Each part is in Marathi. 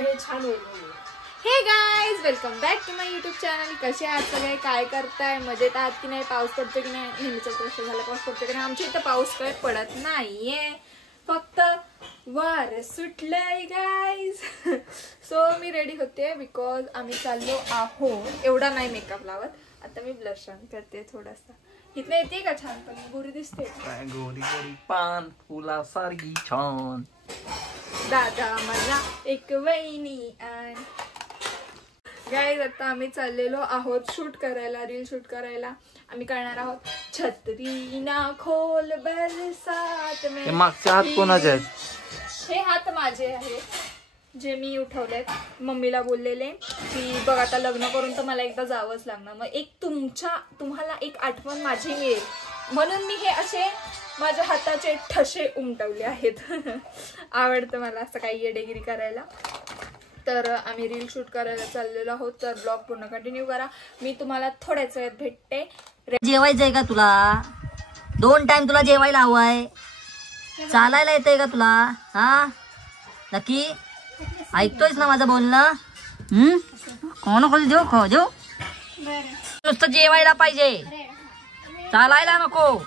हे छान होईल. Hey guys, welcome back to my YouTube channel. कसे आहात सगळे, काय करताय, मजेत आहात की नाही, पाऊस पडतो की नाही, नेहमीचा प्रश्न झाला पाऊस पडतो की नाही. आमच्या इथं पाऊस काय पडत नाहीये, फक्त वार सुटलंय गाईज. सो मी रेडी होते बिकॉज आम्ही चाललो आहोत. एवढा नाही मेकअप लावत, आता मी ब्लश ऑन करते थोडासा. इथनं येते का छान, पण गोरी दिसते. गोरी गोरी पान फुलासारखी छान. दादा मला एक वहिनी आण. गाईज, आता आम्ही चाललेलो आहोत शूट करायला, रील शूट करायला. आम्ही करणार आहोत छत्री ना खोल बरसात में. मागचे हात कोणाचे आहेत? हे हात माझे आहे, जे मी उठवलेत. मम्मीला बोललेले की बघ आता लग्न करून तर मला एकदा जावंच लागणार, मग एक तुम्हाला एक आठवण माझी मिळेल म्हणून मी हे असे माझ्या हाताचे ठसे उमटवले आहेत. आवडतं मला असं काही येडेगिरी करायला. तर आम्ही रील शूट करायला चाललेलो आहोत, तर ब्लॉग पूर्ण कंटिन्यू करा. मी तुम्हाला थोड्याच वेळात भेटते. जेवायचंय का तुला? 2 टाइम तुला जेवायला हवंय? चालायला येतंय का तुला? हा नक्की ऐकतोयस ना माझं बोलणं? कोण खोल देऊ खो देऊ? नुसतं जेवायला पाहिजे, चालायला नको.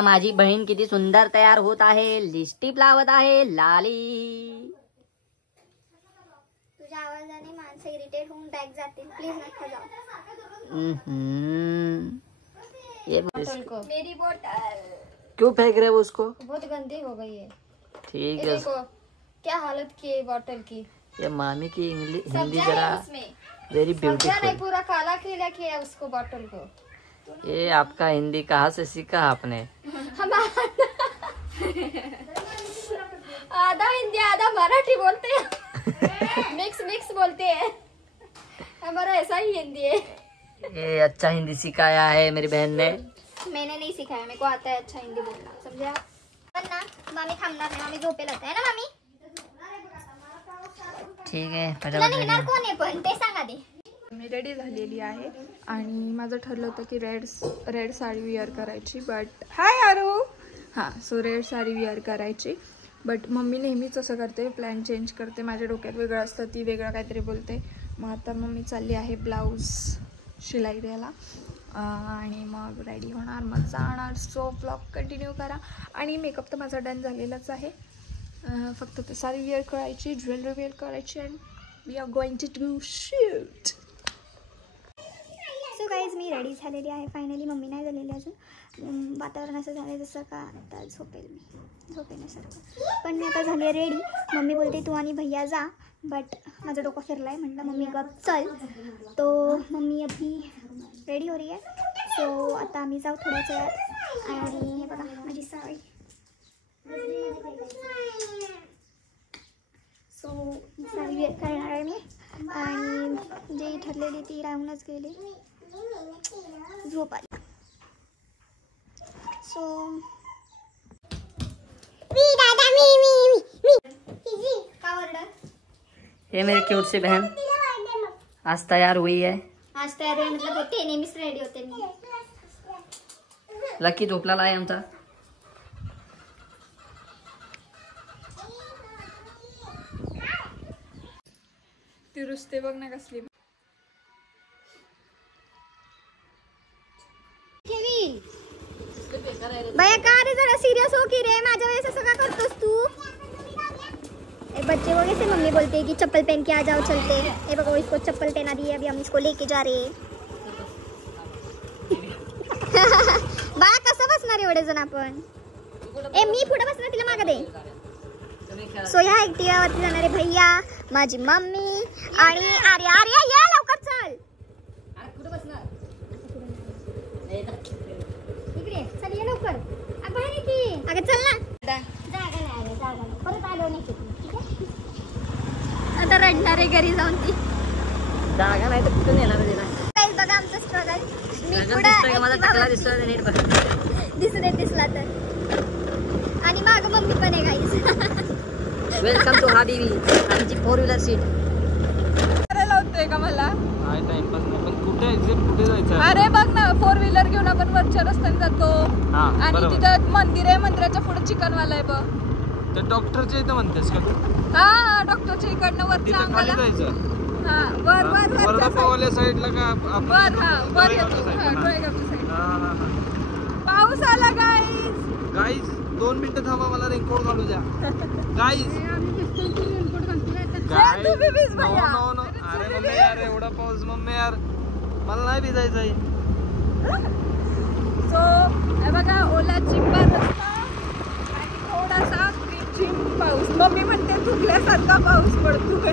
माझी बहीण किती सुंदर तयार होत आहे, लिपस्टिक लावत आहे लाली. तुझ्या आवाजाने माणसं इरिटेट होऊन बॅक जातील, प्लीज नका जाऊ. मेरी बोतल क्यों फेंक रहे हो उसको? बहुत गंदी हो गई है. ठीक है, देखो क्या हालत की है बॉटल की. ये मामी की हिंदी सब्जियां जरा है उसमें, वेरी सब्जियां नहीं, ब्यूटीफुल. पूरा काला किया किया उसको बॉटल को. ये आपका हिंदी कहाँ से सीखा आपने? आधा हिंदी आधा मराठी बोलते हैं. मिक्स बोलते हैं. हमारा ऐसा ही हिंदी है. ये अच्छा हिंदी सिखाया है मेरी बहन ने. मैंने नहीं सिखाया, मेरे को आता है अच्छा हिंदी बोलना, समझा? पण ना मामी थांबणार नाही, मामी झोपेल होते है ना मामी. ठीक आहे, तुला निघणार कोण आहे पण ते सांगा दे. मी रेडी झालेली आहे आणि माझं ठरलं होतं की रेड साडी विअर करायची. बट हाय आरू. हां, सो रेड साडी विअर करायची. बट मम्मी नेहमीच असं करते, प्लॅन चेंज करते. माझ्या डोक्यात वेगळं असतं, ती वेगळं काहीतरी बोलते. मग आता मम्मी चालली आहे ब्लाऊज शिलाई द्यायला आणि मग रेडी होणार, मग जाणार. सो ब्लॉग कंटिन्यू करा. आणि मेकअप तर माझा डन झालेलाच आहे, फक्त ते साडी विअर करायची, ज्वेलरी वेअर करायची and we are going to do shoot. So guys, मी रेडी झालेली आहे फायनली. मम्मी नाही झालेली अजून. वातावरण असं झालं जसं का आता झोपेण्यासारखं. पण मी आता झाली आहे रेडी. मम्मी बोलते तू आणि भैया जा, बट माझं डोकं फिरलं आहे. म्हटलं मम्मी गप चल. तो मम्मी अभी रेडी हो रही है. सो आता आम्ही जाऊ थोड्याच वेळात. आणि हे बघा माझी साडी. सो साडी वेअर करणार आहे मी. आणि जे ठरलेली ती राहूनच गेली, झोप आली. सो ये मेरी क्यूट सी बहन आज तैयार हुई है. आज तयार आहे मतलब होते, नेहमीच रेडी होते मी. लकी झोपला आहे आमचा. ती रुसते बघ ना कसली. भैया का रे, जरा सिरियस हो की रे, माझ्या वेळेस असं का करतोस तू? ए बच्चे को कैसे मम्मी बोलते हैं कि चप्पल पहन के आ जाओ चलते. ए बघा इसको चप्पल पहना दी है, अभी हम इसको लेके जा रहे हैं. बाळा कसं बसणार एवढे जण आपण? ए मी पुढे बसणार, तिला मागं दे. सो ह्या ऍक्टिव्हावरती जाणारे भैया, माझी मम्मी आणि आर्या. आर्या ये लवकर चल. इकडे चल, ये लवकर. बाहेर की अगं चल ना. जागा नाही परत आलो नाही. आता रडणार आहे घरी जाऊन. ती जागा नाही तर कुठून येणार तिला? बघा आमचं स्ट्रगल. मी पुढे दिसला तर. आणि माग मम्मी पण आहे गाईस. वेलकम टू हाबीबी, आमची 4 व्हीलर सीट. करायला होतोय का मला? टाइमपास नाही, पण कुठे जायचं? अरे बघ ना, 4 व्हीलर घेऊन आपण वरच्या रस्त्याने जातो हा, आणि बरोबर. तिथं मंदिर आहे, मंदिराच्या पुढे चिकनवाला आहे बघ. ते डॉक्टरच्या इथं म्हणतेस का तू? हा डॉक्टरच्या इकडनं वरच्या तिथं खाली अंगाला. जायचं. हा वर वर वरच्या वरडापावाल्या साईडला का वर हा वर येतो. साईडला? हा, हा. डोळेगावच्या side. हा, हा, हा. पाऊस आला गाईस. गाईज 2 मिनिटं थांबा, मला रेनकोट घालू द्या. गाईज तुम्ही भिज भैया. नो अरे मम्मी यार, एवढा पाऊस मम्मी यार, मला नाही भिजायचंय. सो हे बघा ओला चिंबा रस्ता आणि थोडासा रिमझिम पाऊस. मम्मी म्हणते चुकल्यासारखा पाऊस पडतोय.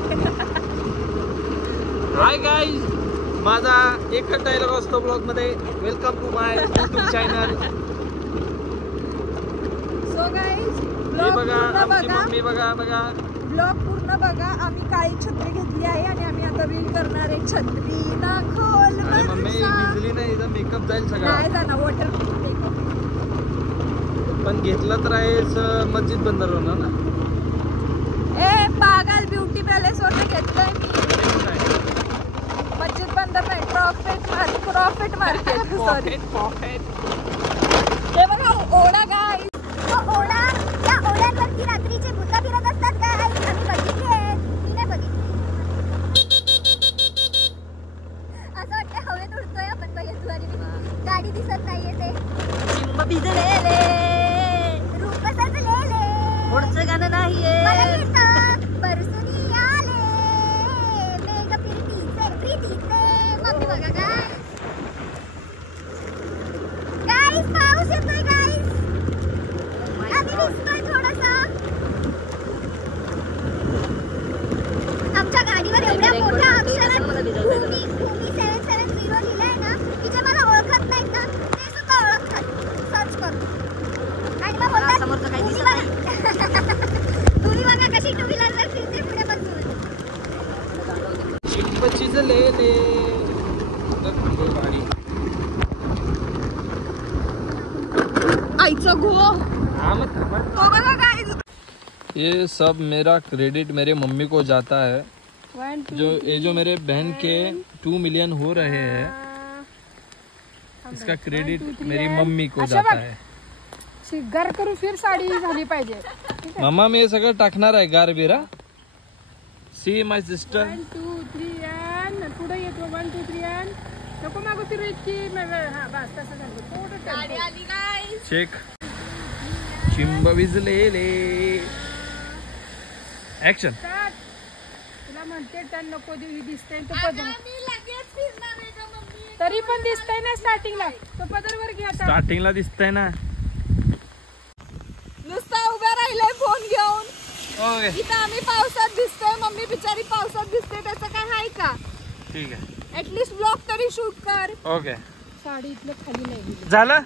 हाय गाईज, माझा एकच डायलॉग असतो ब्लॉग मध्ये, welcome to my YouTube channel. So guys हे बघा आमची मम्मी, बघा बघा. ब्लॉग पूर्ण बघा. आम्ही काळी छत्री घेतली आहे आणि आम्ही आता रील करणार आहे. छत्री दाखल अरे मम्मी भिजली नाही, इथं मेकअप जाईल सगळा. नाही जाणार वॉटर मेकअप. पण घेतला तर आहेच, मस्जिद बंदर होणार ना. ए पागल, ब्युटी पॅलेस वरनं घेतलंय मी. मस्जिद बंदर नाही, प्रॉफिट मार्केट. सॉरी हे बघा ओढा गाईज. ओढा, त्या ओढ्यांवरती रात्रीचे भूतं फिरत असतात का? आम्ही बघितली आहेत. मी नाही बघितली. असं वाटतं हवेत उडतोय आपण बघितलं. गाडी दिसत नाहीये ते. चिंब भिजलेले रूप सजलेले. पुढचं गाणं नाहीये. मला येतं बरसुनी आले मेघ प्रीतीचे. मम्मी बघा गाईस, पाऊस येतोय गाईस. आम्ही भिजतोय थोडासा. आमच्या गाडीवर एवढ्या मोठ्या अक्षरात भूमी 770 लिहिलंय ना, की जे मला ओळखत नाहीत ना ते सुद्धा ओळखतात. सर्च करून आणि मग बोलतात समोरचं काही दिसत नाही. तुम्ही बघा कशी टू व्हीलरवर फिरते पुढे बसून. चिंबचिजलेले गाडी. आईचं गो. तो बघा गाईज. ये सब मेरा क्रेडिट मेरे मम्मी को जाता है. जो मेरे बहन के 2 मिलियन हो रहे हैं, इसका क्रेडिट मेरी मम्मी को जाता है. घर करून फिर साडी झाली पाहिजे. मम्मा मी हे सगळं टाकणार आहे गारबिरा. See my sister. 1 2 3 आणि पुढे येतो 1 2 3 आणि नको मागो फिरू इतकी. हा बस तसं झालं. थोडं गाडी आली गाईज. चेक. चिंब भिजलेले. ऍक्शन. स्टार्ट. तुला म्हणते टन नको देऊ दिसतंय तो पदर. तरी पण दिसतंय ना स्टार्टिंगला. तो पदरवर घे आता. स्टार्टिंगला दिसतंय ना. नुसता उभ्या राहिलंय फोन घेऊन. ओके इथं आम्ही पावसात दिसतोय. मम्मी बिचारी पावसात दिसते. त्याचं काय आहे का? ठीक है. ऍटलीस्ट ब्लॉग तरी शूट कर. ओके साडी इथलं खाली नाही गेली. झालं.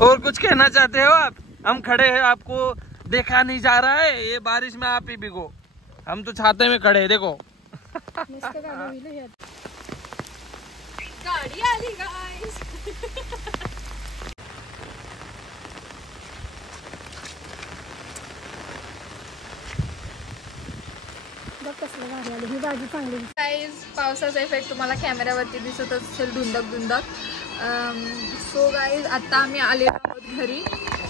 और कुछ कहना चाहते हो आप? हम खड़े हैं, आपको देखा नहीं जा रहा है. ये बारिश में आप ही भिगो. हम तो छाते में खड़े हैं, देखो. नुसतं गाणं होईल हे. गाडी आली गाईज. बघ कसलं गाडी आली. ही गाडी चांगली. गाईज पावसाचा इफेक्ट तुम्हाला कॅमेऱ्यावरती दिसत असेल धुंदक. सो गाईज आता आम्ही आलेलो आहोत घरी.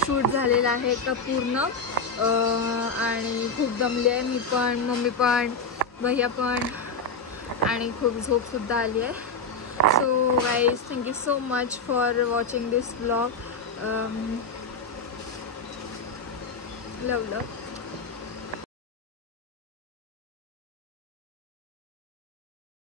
शूट झालेलं आहे का पूर्ण. आणि खूप दमली आहे मी पण, मम्मी पण, भैया पण, आणि खूप झोपसुद्धा आली आहे. So guys thank you so much for watching this blog. Love